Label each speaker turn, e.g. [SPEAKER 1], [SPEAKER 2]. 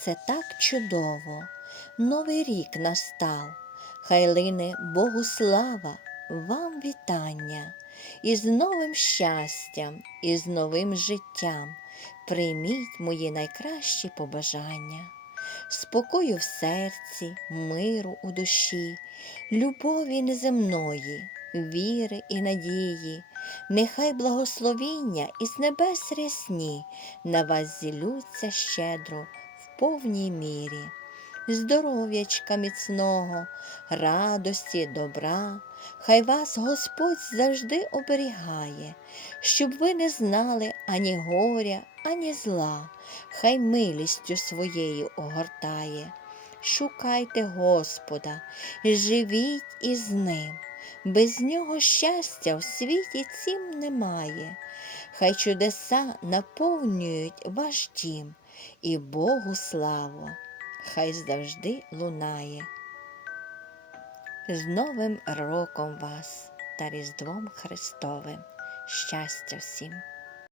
[SPEAKER 1] це так чудово. Новий рік настав. Хай лине Богу слава, вам вітання. Із новим щастям, і з новим життям. Прийміть мої найкращі побажання. Спокою в серці, миру у душі, любові неземної, віри і надії. Нехай благословіння із небес рясні на вас зілються щедро повній мірі. Здоров'ячка міцного, радості, добра, хай вас Господь завжди оберігає, щоб ви не знали ані горя, ані зла, хай милістю своєю огортає. Шукайте Господа, живіть із ним. Без нього щастя в світі цім немає. Хай чудеса наповнюють ваш дім, і Богу славу, хай завжди лунає. З Новим роком вас та Різдвом Христовим. Щастя всім!